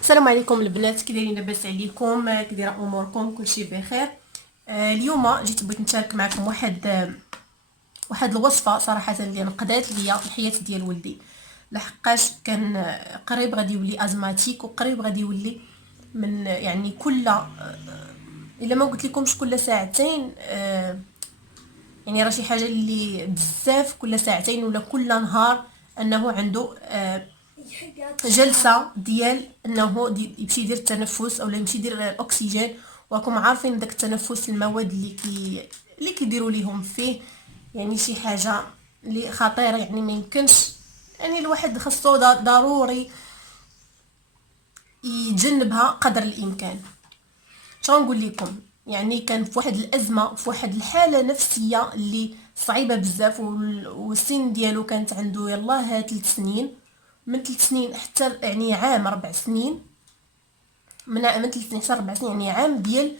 السلام عليكم البنات، كي دايرين؟ لاباس عليكم؟ كي دايره اموركم؟ كلشي بخير. اليوم بغيت نشارك معكم واحد الوصفه صراحه اللي نقدات ليا الحياه ديال ولدي، لحقاش كان قريب غادي يولي ازماتيك، وقريب غادي يولي من يعني كل الا ما قلت لكمش كل ساعتين، يعني راه شي حاجه اللي بزاف، كل ساعتين ولا كل نهار انه عنده جلسه ديال انه يمشي يدير التنفس او يمشي يدير الاكسجين. وراكم عارفين داك التنفس المواد اللي كيديروا ليهم فيه، يعني شي حاجه اللي خطيره، يعني ما يمكنش، يعني الواحد خاصو ضروري يتجنبها قدر الامكان. شنو نقول لكم؟ يعني كان في واحد الازمه، في واحد الحاله نفسيه اللي صعيبه بزاف، والسن ديالو كانت عنده يلاه 3 سنين، من 3 سنين حتى يعني عام 4 سنين، من 3 سنين حتى 4 سنين، يعني عام ديال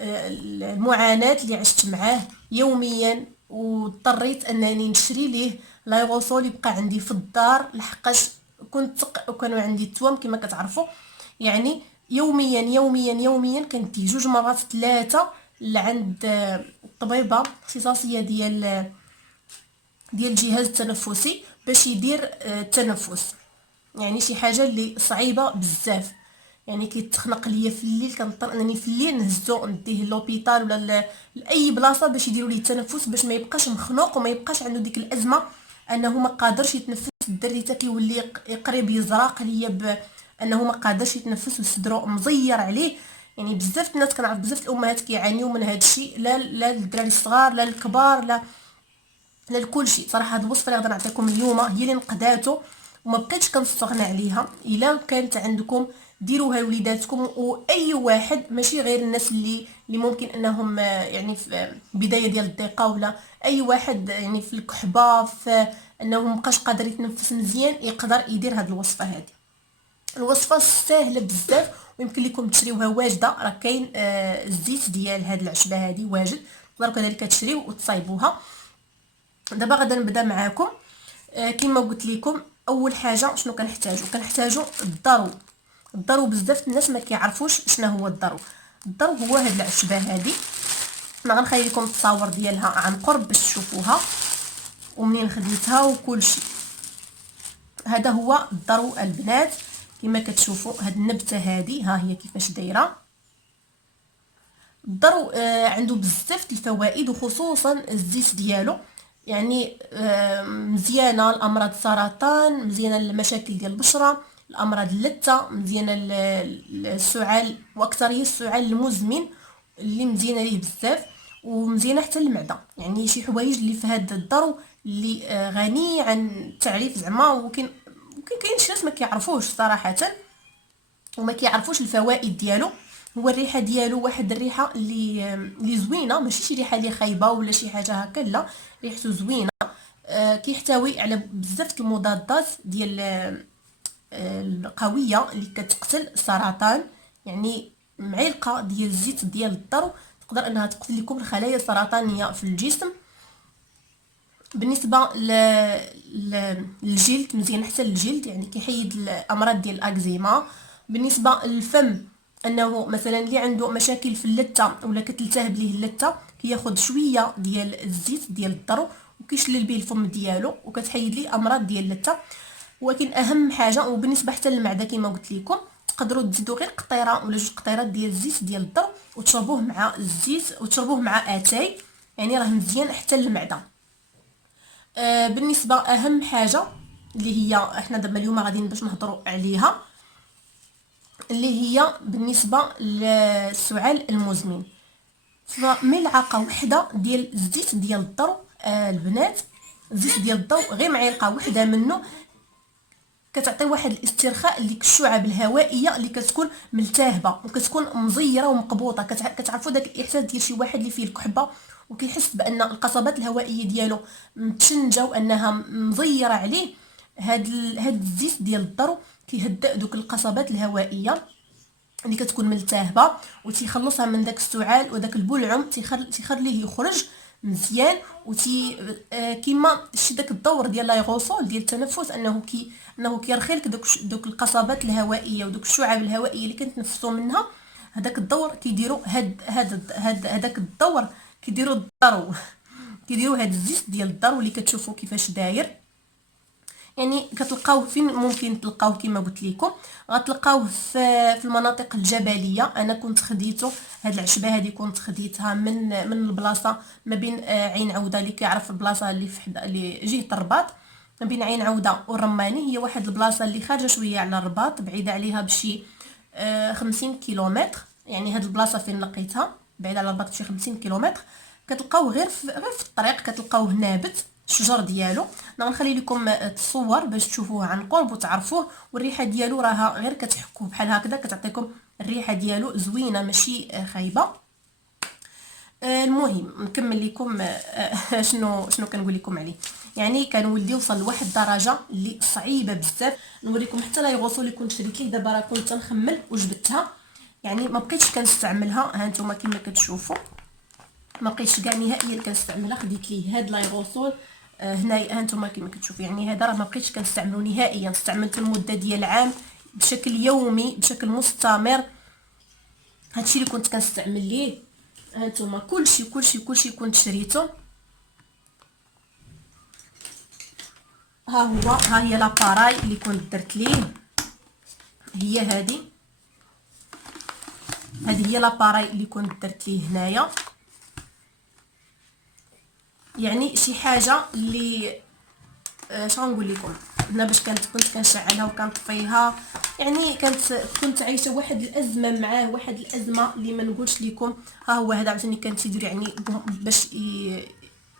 المعاناه اللي عشت معاه يوميا. واضطريت انني نشري ليه لايغوسول يبقى عندي في الدار، لحقاش وكانوا عندي التوام كما كتعرفوا. يعني يوميا يوميا يوميا كنت 2 مرات 3 لعند الطبيبه اختصاصيه ديال الجهاز التنفسي باش يدير التنفس. يعني شي حاجه اللي صعيبه بزاف، يعني كيتخنق ليا في الليل، كنضطر انني في الليل نهزو نديه لوبيتال ولا لاي بلاصه باش يديروا ليه التنفس، باش ما يبقاش مخنوق وما يبقاش عنده ديك الازمه انه ما قادرش يتنفس. الدري حتى كيولي يقرب يزرق ليا بانه ما قادرش يتنفس وصدرو مزير عليه. يعني بزاف الناس كنعرف، بزاف الامهات كيعانيو من هذا الشيء، لا الدراري الصغار لا الكبار لا لكل شيء. صراحه هذه الوصفه اللي غادي نعطيكم اليوم هي اللي نقداتو وما بقيتش كنستغنى عليها. الا كانت عندكم ديروها لوليداتكم، واي واحد، ماشي غير الناس اللي ممكن انهم يعني في بدايه ديال الضيقه، ولا اي واحد يعني في الكحبه، في انه مبقاش قادر يتنفس مزيان، يقدر يدير هذه الوصفه هذه. الوصفه سهله بزاف، ويمكن لكم تشريوها واجده، راه كاين الزيت ديال هاد العشبه هذه واجد، تقدروا كذلك تشريو وتصايبوها. دابا غادا نبدا معاكم. كما قلت لكم، اول حاجه شنو كنحتاجو الضرو. الضرو بزاف الناس ما كيعرفوش شنو هو الضرو. الضرو هو هاد العشبه هادي، انا غنخلي لكم التصاور ديالها عن قرب باش تشوفوها ومنين خديتها وكل شيء. هذا هو الضرو البنات، كما كتشوفوا هاد النبته هادي ها هي كيفاش دايره. الضرو عنده بزاف الفوائد، وخصوصا الزيت ديالو، يعني مزيانه لامراض السرطان، مزيانه للمشاكل ديال البشره، الامراض اللثه، مزيانه للسعال، واكثريه السعال المزمن اللي مزيانه ليه بزاف، ومزيانه حتى للمعده. يعني شي حوايج اللي في هذا الضرو اللي غني عن التعريف زعما، وممكن كاين شي ناس ما كيعرفوش صراحه وما كيعرفوش الفوائد ديالو. هو الريحه ديالو واحد الريحه اللي زوينه، ماشي شي ريحه اللي خايبه ولا شي حاجه هكا، لا، ريحته زوينه. كيحتوي على بزاف المضادات ديال القويه اللي كتقتل السرطان. يعني معلقه ديال الزيت ديال الضرو تقدر انها تقتل لكم الخلايا السرطانيه في الجسم. بالنسبه للجلد، مزيان حتى للجلد، يعني كيحيد الامراض ديال الاكزيما. بالنسبه للفم، انه مثلا اللي عنده مشاكل في اللثه ولا كتلتهب ليه اللثه، كياخذ شويه ديال الزيت ديال الضرو وكيشلل به الفم ديالو وكتحيد ليه امراض ديال اللثه. ولكن اهم حاجه، وبالنسبه حتى للمعده كما قلت لكم، تقدروا تزيدوا غير قطيره ولا 2 قطيرات ديال الزيت ديال الضرو وتشربوه مع الزيت وتشربوه مع اتاي، يعني راه مزيان حتى للمعده. بالنسبه اهم حاجه اللي هي احنا دابا اليوم غاديين باش نهضروا عليها، اللي هي بالنسبه للسعال المزمن، فملعقه وحده ديال الزيت ديال الضرو. البنات، الزيت ديال الضرو غير معلقه وحده منه كتعطي واحد الاسترخاء لديك الشعب الهوائيه اللي كتكون ملتهبه وكتكون مزيره ومقبوطه. كتعرفوا داك الاحساس ديال شي واحد اللي فيه الكحبه وكيحس بان القصبات الهوائيه ديالو متشنجه وانها مزيره عليه. هاد الزيت ديال الضرو كيهدأ دوك القصبات الهوائيه اللي كتكون ملتهبه، وتيخلصها من داك السعال وداك البلعم، تيخليه يخرج مزيان وتي كيما شي داك الدور ديال لايغوسول ديال التنفس انه كيرخي لك دوك القصبات الهوائيه ودوك الشعاب الهوائيه اللي كنتنفسوا منها. هذاك الدور كيديروا هذاك الدور كيديروا الضرو كيديروا هاد الزيت ديال الضرو اللي كتشوفوا كيفاش داير. يعني كتلقاوه فين ممكن تلقاوه كما قلت لكم، غتلقاوه في المناطق الجبليه. انا كنت خديته، هاد العشبه هذه كنت خديتها من البلاصه ما بين عين عوده، اللي كيعرف البلاصه اللي في اللي جهه الرباط ما بين عين عوده والرماني. هي واحد البلاصه اللي خارجه شويه على الرباط، بعيده عليها بشي 50 كيلومتر. يعني هاد البلاصه فين لقيتها بعيده على الرباط بشي 50 كيلومتر. كتلقاوه غير في الطريق، كتلقاوه نابت الشجر ديالو. انا غنخلي لكم التصور باش تشوفوه عن قرب وتعرفوه. والريحه ديالو راها غير كتحكوه بحال هكذا، كتعطيكم الريحه ديالو زوينه ماشي خايبه. المهم نكمل لكم شنو كنقول لكم عليه. يعني كان ولدي وصل لواحد الدرجه اللي صعيبه بزاف. نوريكم حتى لا يغوصو اللي كنت شريت ليه دابا راه كنت تنخمل وجبتها، يعني ما بقيتش كنستعملها. ها نتوما كما كتشوفوا ما بقيتش كاع نهائيا كنستعملها. خديت ليه هاد لايغوسول هنايا، ها نتوما كما كتشوفوا. يعني هذا راه ما بقيتش كنستعملو نهائيا، استعملته لمده ديال عام بشكل يومي بشكل مستمر. هادشي اللي كنت كنستعمل ليه. ها نتوما كلشي كنت شريته. ها هي لاباراي اللي كنت درت ليه، هي هذه هي لاباراي اللي كنت درت ليه هنايا. يعني شي حاجه اللي شنو نقول لكم، انا باش كنت كنشعلها وكنطفيها. يعني كنت عايشه واحد الازمه معاه، واحد الازمه اللي ما نقولش لكم. ها هو هذا عاوتاني كانت يدير يعني باش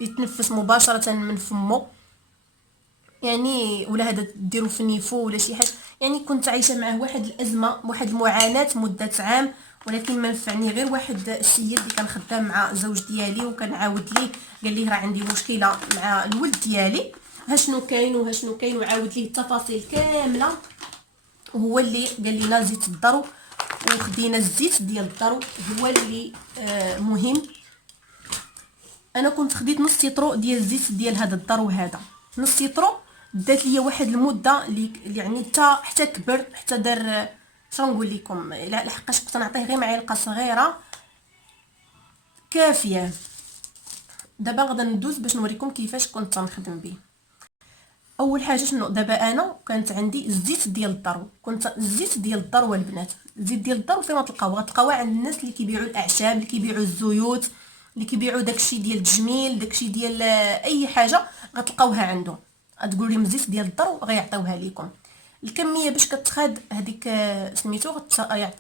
يتنفس مباشره من فمه، يعني ولا هذا ديرو في نيفو ولا شي حاجه. يعني كنت عايشه معاه واحد الازمه، واحد المعاناه مده عام. ولكن ما نفعني غير واحد السيد اللي كان خدام مع زوج ديالي، وكنعاود ليه قال لي راه عندي مشكله مع الولد ديالي، ها شنو كاين وعاود ليه التفاصيل كامله. وهو اللي قال لنا زيت الضرو، وخدينا الزيت ديال الضرو هو اللي مهم. انا كنت خديت نص سيطرو ديال الزيت ديال هذا الضرو، هذا نص سيطرو دات ليا واحد المده اللي يعني حتى كبر، حتى دار شنو نقول لكم. لحقاش كنت نعطيه غير معلقه صغيره كافيه. دابا غادا ندوز باش نوريكم كيفاش كنت تنخدم به. اول حاجه شنو، دابا انا كانت عندي الزيت ديال الذرو. كنت الزيت ديال الذرو البنات، الزيت ديال الذرو فين غتلقاوه؟ غتلقاوه عند الناس اللي كيبيعوا الاعشاب، اللي كيبيعوا الزيوت، اللي كيبيعوا داكشي ديال التجميل، داكشي ديال اي حاجه غتلقاوها عندهم. تقولوا لهم الزيت ديال الذرو غيعطيوها لكم. الكميه باش كتخاد هذيك سميتو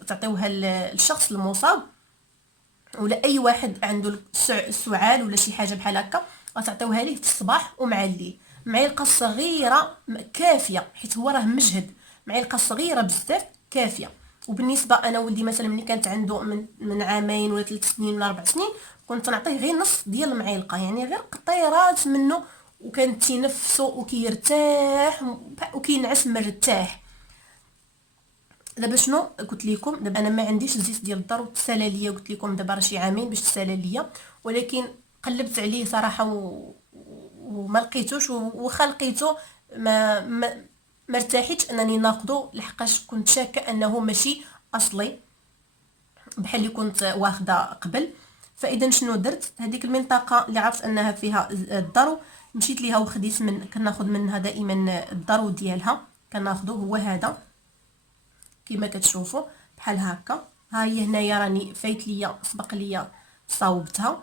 تعطيوها للشخص المصاب ولا اي واحد عنده السعال ولا شي حاجه بحال هكا، غتعطيوها ليه في الصباح ومع الليل. معلقه صغيره كافيه، حيت هو راه مجهد. معلقه صغيره بزاف كافيه. وبالنسبه انا ولدي مثلا ملي كانت عنده من عامين ولا 3 سنين ولا 4 سنين، كنت نعطيه غير نص ديال المعلقه، يعني غير قطيرات منه، وكان تينفسو وكيرتاح وكينعس مرتاح. دابا شنو قلت لكم، دابا انا ما عنديش الزيت ديال الدار وتسالى ليا، قلت لكم دابا راه شي عامين باش تسالى ليا، ولكن قلبت عليه صراحه وما لقيتوش. وخا لقيتو ما ارتاحيتش انني ناخذه، لحقاش كنت شاكه انه ماشي اصلي بحال اللي كنت واخده قبل. فاذا شنو درت، هذيك المنطقه اللي عرفت انها فيها الضرو مشيت ليها وخديت كناخذ منها دائما الضرو ديالها، كناخذه هو هذا كما كتشوفوا بحال هكا. ها هي هنايا راني فايت ليا سبق ليا صاوبتها.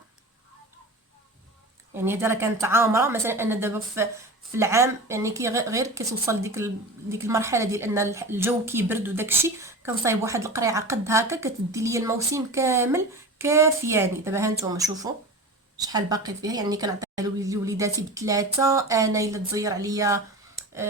يعني هذا راه كانت عامره. مثلا انا دابا في العام يعني كي غير كتوصل ديك المرحله ديال ان الجو كيبرد وداكشي، كنصايب واحد القريعه قد هكا كتدي ليا الموسم كامل كافياني. دابا ها نتوما شوفوا شحال باقي فيها. يعني كنعطيها لوليداتي بثلاثه، انا الا تزير عليا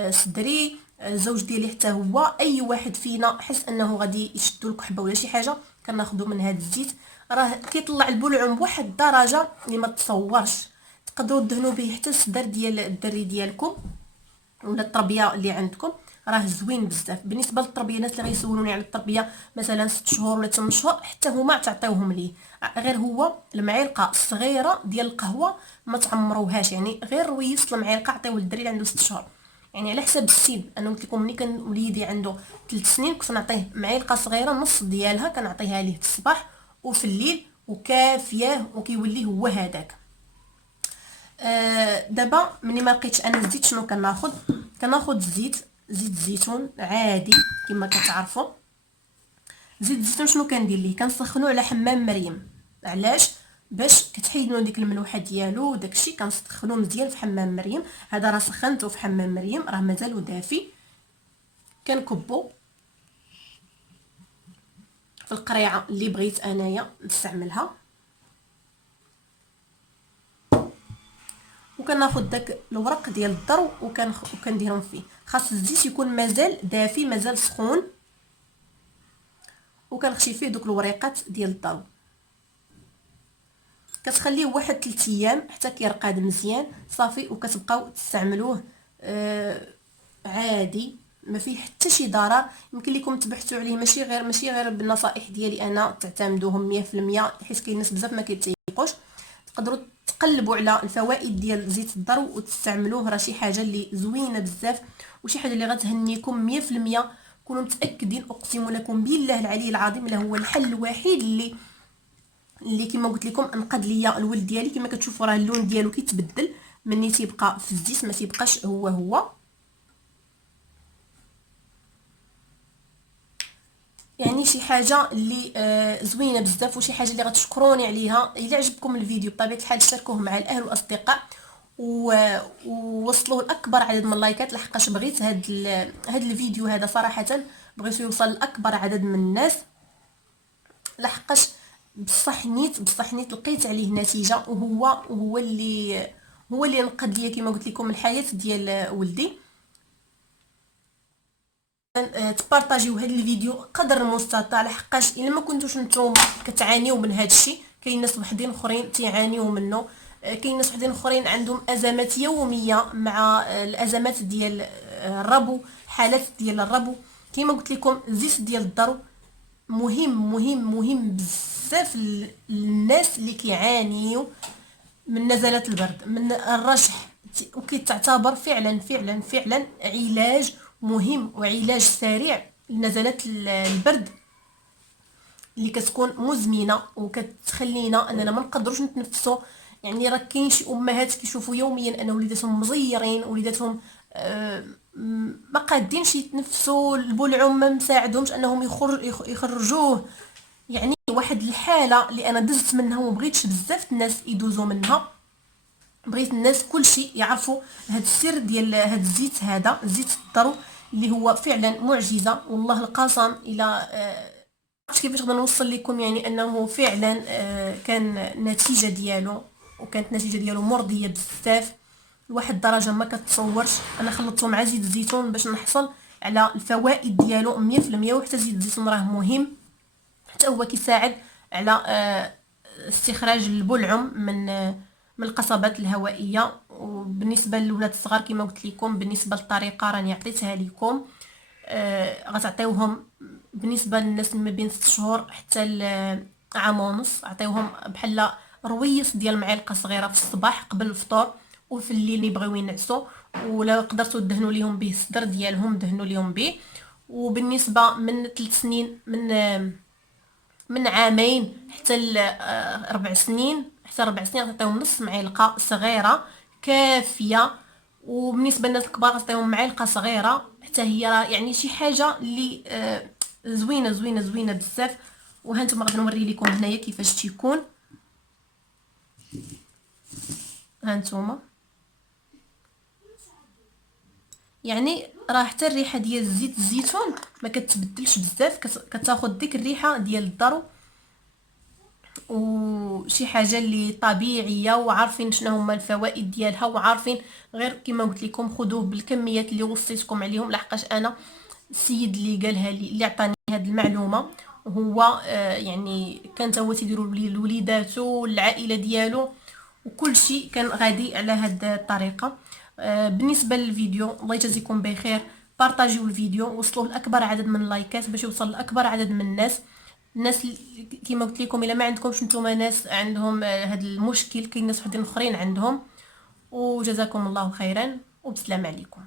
صدري، الزوج ديالي حتى هو، اي واحد فينا حس انه غادي يشدو الكحبه ولا شي حاجه كناخذو من هذا الزيت. راه كيطلع البلعوم بواحد الدرجه اللي ما تصورش. تقدروا تدهنوا به حتى الصدر ديال الدري ديالكم ولا التربيه اللي عندكم، راه زوين بزاف. بالنسبه للتربيه، الناس اللي غيسولوني على التربيه مثلا 6 شهور ولا 8 شهور، حتى هما تعطيوهم ليه، غير هو المعلقه الصغيره ديال القهوه ما تعمروهاش، يعني غير رويص المعلقه عطيوه للدري اللي عنده 6 شهور. يعني على حسب السن. انا قلت لكم ملي كان وليدي عنده 3 سنين كنت نعطيه معلقه صغيره نص ديالها، كنعطيها ليه في الصباح وفي الليل وكافياه وكيولي هو هذاك. دابا ملي ما لقيتش انا الزيت شنو كناخذ زيت الزيتون عادي كما كتعرفوا. زيت الزيتون شنو كندير ليه؟ كنسخنو على حمام مريم. علاش؟ باش كتحيدوا ديك الملوحه ديالو وداكشي، كنسخنوه مزيان في حمام مريم. هذا راه سخنته في حمام مريم، راه مازالو دافي. كنكبو في القريعه اللي بغيت انايا نستعملها، وكناخذ داك الورق ديال الضرو وكنديرهم فيه. خاص الزيت يكون مازال دافي، مازال سخون، وكنخشي فيه دوك الوريقات ديال الضرو. كتخليه واحد 3 ايام حتى كيرقاد مزيان صافي، وكتبقاو تستعملوه عادي، ما فيه حتى شي ضرر. يمكن لكم تبحثوا عليه، ماشي غير بالنصائح ديالي انا تعتمدوهم 100%، حيت كاين ناس بزاف ما كيتيقوش. تقدروا تقلبوا على الفوائد ديال زيت الضرو وتستعملوه، راه شي حاجه اللي زوينه بزاف وشي حاجه اللي غتهنيكم 100%. كونوا متاكدين، اقسم لكم بالله العلي العظيم لا هو الحل الوحيد اللي كما قلت لكم انقذ ليا الولد ديالي. كما كتشوفوا راه اللون ديالو كيتبدل مني تيبقى في الزيت، ما تيبقاش هو. يعني شي حاجه اللي زوينه بزاف وشي حاجه اللي غتشكروني عليها. الا عجبكم الفيديو بطبيعه الحال شاركوه مع الاهل والاصدقاء، ووصلوا لاكبر عدد من اللايكات، لحقاش بغيت هاد الفيديو هذا صراحه بغيت يوصل لاكبر عدد من الناس، لحقاش بصح نيت لقيت عليه نتيجه، وهو اللي نقد ليا كما قلت لكم الحياه ديال ولدي. تبارطاجيو هذا الفيديو قدر المستطاع، لحقاش الا ما كنتوش نتوما كتعانيو من هذا الشيء، كاين ناس وحدين اخرين تيعانيو منه. كاين ناس وحدين اخرين عندهم ازمات يوميه مع الازمات ديال الربو، حالات ديال الربو. كما قلت لكم زيت ديال الضرو مهم بزاف للناس اللي كيعانيو من نزلات البرد، من الرشح، وكيتعتبر فعلا علاج مهم وعلاج سريع لنزلات البرد اللي كتكون مزمنه وكتخلينا اننا ما نقدروش نتنفسوا. يعني راه كاين شي امهات كيشوفوا يوميا ان وليداتهم مزيرين، وليداتهم ما قادينش يتنفسوا، البلعوم ما مساعدهمش انهم يخرجوه. يعني واحد الحاله اللي انا دزت منها وبغيتش بزاف الناس يدوزوا منها. بغيت الناس كلشي يعرفوا هاد السر ديال هاد الزيت، هذا زيت الضرو اللي هو فعلا معجزه. والله القسم الى عرفتش كيفاش نقدر نوصل لكم، يعني انه فعلا كان النتيجه ديالو، وكانت النتيجه ديالو مرضيه بزاف لواحد الدرجه ما كتصورش. انا خلطته مع زيت الزيتون باش نحصل على الفوائد ديالو 100%. وحتى زيت الزيتون راه مهم، حتى هو كيساعد على استخراج البلعم من القصبات الهوائيه. وبالنسبه للولاد الصغار كما قلت لكم، بالنسبه للطريقه راني عطيتها لكم. غتعطيوهم بالنسبه للناس ما بين 6 شهور حتى عام ونص، عطيوهم بحال رويص ديال معلقه صغيره في الصباح قبل الفطور، وفي الليل يبغيو ينعسوا. ولا قدرتوا دهنوا ليهم به الصدر ديالهم دهنوا ليهم به. وبالنسبه من 3 سنين، من عامين حتى 4 سنين، حتى 4 سنين غتعطيهم نص معلقه صغيره كافيه. وبالنسبه للناس الكبار غتعطيهم معلقه صغيره حتى هي. يعني شي حاجه اللي زوينه بزاف. وهانتوما غادي نوري لكم هنايا كيفاش تيكون. هانتوما يعني راه حتى الريحه ديال زيت الزيتون ما كتبدلش بزاف، كتاخذ ديك الريحه ديال الضرو، وشي حاجه اللي طبيعيه، وعارفين شنو هما الفوائد ديالها، وعارفين. غير كما قلت لكم خذوه بالكميات اللي وصيتكم عليهم، لحقاش انا السيد اللي قالها لي، اللي عطاني هذه المعلومه، هو يعني كان هو تيديروا لوليداتو والعائله ديالو، وكل شيء كان غادي على هذه الطريقه. بالنسبه للفيديو الله يجازيكم بخير، بارطاجيو الفيديو، وصلوه لاكبر عدد من اللايكات باش يوصل لاكبر عدد من الناس. الناس كيما قلت لكم الا ما عندكمش نتوما ناس عندهم هذا المشكل، كاين ناس وحدين اخرين عندهم. وجزاكم الله خيرا وبسلام عليكم.